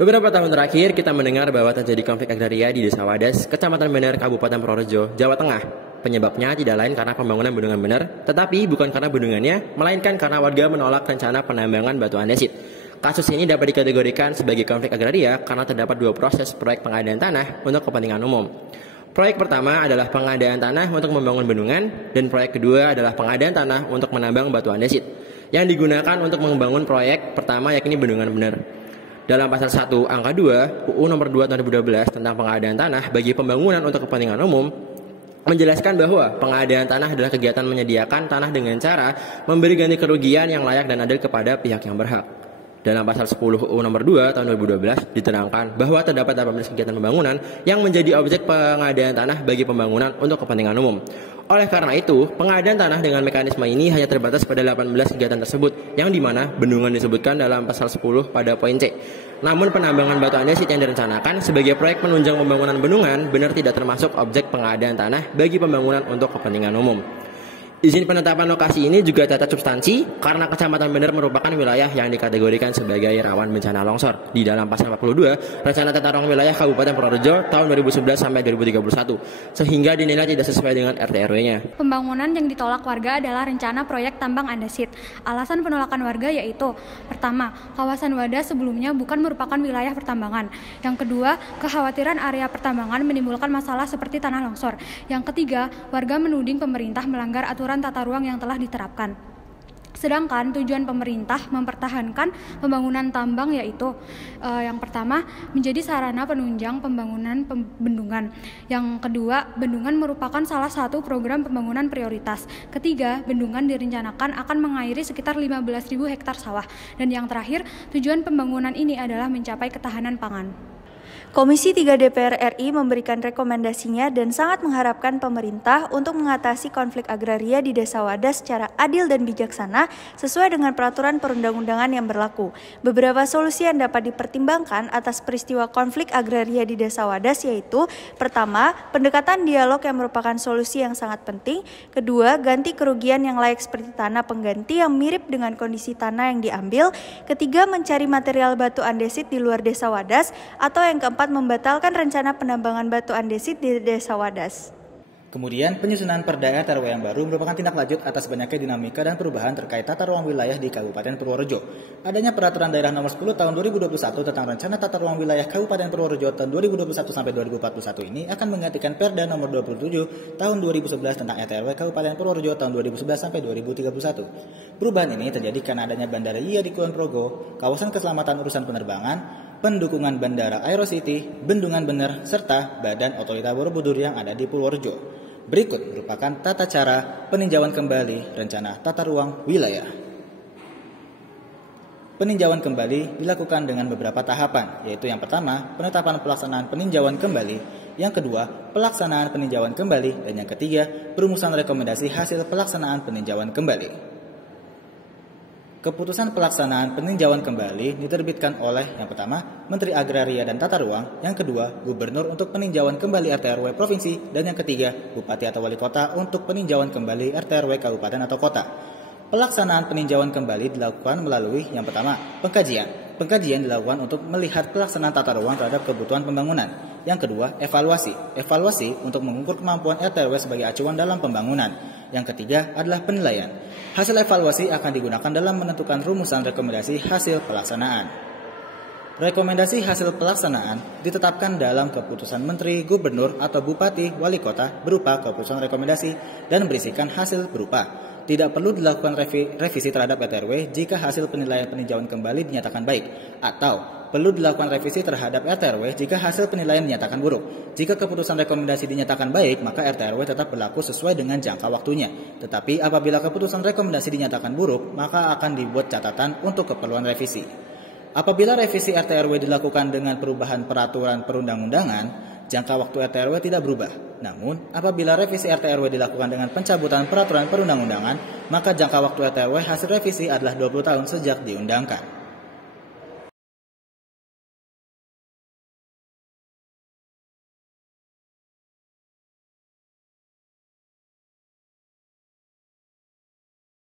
Beberapa tahun terakhir kita mendengar bahwa terjadi konflik agraria di Desa Wadas, Kecamatan Bener, Kabupaten Purworejo, Jawa Tengah. Penyebabnya tidak lain karena pembangunan bendungan Bener, tetapi bukan karena bendungannya, melainkan karena warga menolak rencana penambangan batu andesit. Kasus ini dapat dikategorikan sebagai konflik agraria karena terdapat dua proses proyek pengadaan tanah untuk kepentingan umum. Proyek pertama adalah pengadaan tanah untuk membangun bendungan, dan proyek kedua adalah pengadaan tanah untuk menambang batu andesit, yang digunakan untuk membangun proyek pertama yakni bendungan Bener. Dalam pasal 1 angka 2 UU nomor 2 tahun 2012 tentang pengadaan tanah bagi pembangunan untuk kepentingan umum menjelaskan bahwa pengadaan tanah adalah kegiatan menyediakan tanah dengan cara memberi ganti kerugian yang layak dan adil kepada pihak yang berhak. Dalam pasal 10 UU nomor 2 tahun 2012 diterangkan bahwa terdapat 18 kegiatan pembangunan yang menjadi objek pengadaan tanah bagi pembangunan untuk kepentingan umum. Oleh karena itu, pengadaan tanah dengan mekanisme ini hanya terbatas pada 18 kegiatan tersebut, yang dimana bendungan disebutkan dalam pasal 10 pada poin C. Namun penambangan batu andesit yang direncanakan sebagai proyek penunjang pembangunan bendungan benar tidak termasuk objek pengadaan tanah bagi pembangunan untuk kepentingan umum. Izin penetapan lokasi ini juga cacat substansi karena Kecamatan Bener merupakan wilayah yang dikategorikan sebagai rawan bencana longsor di dalam pasal 42 Rencana Tata Ruang Wilayah Kabupaten Purworejo tahun 2011 sampai 2031 sehingga dinilai tidak sesuai dengan RT/RW-nya. Pembangunan yang ditolak warga adalah rencana proyek tambang andesit. Alasan penolakan warga yaitu: pertama, kawasan Wadas sebelumnya bukan merupakan wilayah pertambangan. Yang kedua, kekhawatiran area pertambangan menimbulkan masalah seperti tanah longsor. Yang ketiga, warga menuding pemerintah melanggar aturan tata ruang yang telah diterapkan. Sedangkan tujuan pemerintah mempertahankan pembangunan tambang yaitu yang pertama, menjadi sarana penunjang pembangunan bendungan. Yang kedua, bendungan merupakan salah satu program pembangunan prioritas. Ketiga, bendungan direncanakan akan mengairi sekitar 15.000 hektar sawah. Dan yang terakhir, tujuan pembangunan ini adalah mencapai ketahanan pangan. Komisi 3 DPR RI memberikan rekomendasinya dan sangat mengharapkan pemerintah untuk mengatasi konflik agraria di Desa Wadas secara adil dan bijaksana sesuai dengan peraturan perundang-undangan yang berlaku. Beberapa solusi yang dapat dipertimbangkan atas peristiwa konflik agraria di Desa Wadas yaitu: pertama, pendekatan dialog yang merupakan solusi yang sangat penting. Kedua, ganti kerugian yang layak seperti tanah pengganti yang mirip dengan kondisi tanah yang diambil. Ketiga, mencari material batu andesit di luar Desa Wadas. Atau yang keempat, membatalkan rencana penambangan batu andesit di Desa Wadas. Kemudian, penyusunan Perda RT/RW yang baru merupakan tindak lanjut atas banyaknya dinamika dan perubahan terkait tata ruang wilayah di Kabupaten Purworejo. Adanya Peraturan Daerah Nomor 10 Tahun 2021 tentang Rencana Tata Ruang Wilayah Kabupaten Purworejo tahun 2021 sampai 2041 ini akan menggantikan Perda Nomor 27 Tahun 2011 tentang RT/RW Kabupaten Purworejo tahun 2011 sampai 2031. Perubahan ini terjadi karena adanya Bandara Iya di Kulon Progo, kawasan keselamatan urusan penerbangan, pendukungan Bandara Aerocity, Bendungan Bener, serta Badan Otorita Borobudur yang ada di Purworejo. Berikut merupakan tata cara peninjauan kembali Rencana Tata Ruang Wilayah. Peninjauan kembali dilakukan dengan beberapa tahapan, yaitu yang pertama, penetapan pelaksanaan peninjauan kembali, yang kedua, pelaksanaan peninjauan kembali, dan yang ketiga, perumusan rekomendasi hasil pelaksanaan peninjauan kembali. Keputusan pelaksanaan peninjauan kembali diterbitkan oleh yang pertama, Menteri Agraria dan Tata Ruang, yang kedua, Gubernur untuk peninjauan kembali RT/RW Provinsi, dan yang ketiga, Bupati atau Wali Kota untuk peninjauan kembali RT/RW Kabupaten atau Kota. Pelaksanaan peninjauan kembali dilakukan melalui yang pertama, pengkajian. Pengkajian dilakukan untuk melihat pelaksanaan tata ruang terhadap kebutuhan pembangunan. Yang kedua, evaluasi. Evaluasi untuk mengukur kemampuan RT/RW sebagai acuan dalam pembangunan. Yang ketiga adalah penilaian. Hasil evaluasi akan digunakan dalam menentukan rumusan rekomendasi hasil pelaksanaan. Rekomendasi hasil pelaksanaan ditetapkan dalam keputusan Menteri, Gubernur, atau Bupati, Wali Kota berupa keputusan rekomendasi dan berisikan hasil berupa: tidak perlu dilakukan revisi terhadap RT/RW jika hasil penilaian peninjauan kembali dinyatakan baik, atau perlu dilakukan revisi terhadap RT/RW jika hasil penilaian dinyatakan buruk. Jika keputusan rekomendasi dinyatakan baik, maka RT/RW tetap berlaku sesuai dengan jangka waktunya. Tetapi apabila keputusan rekomendasi dinyatakan buruk, maka akan dibuat catatan untuk keperluan revisi. Apabila revisi RT/RW dilakukan dengan perubahan peraturan perundang-undangan, jangka waktu RT/RW tidak berubah. Namun, apabila revisi RT/RW dilakukan dengan pencabutan peraturan perundang-undangan, maka jangka waktu RT/RW hasil revisi adalah 20 tahun sejak diundangkan.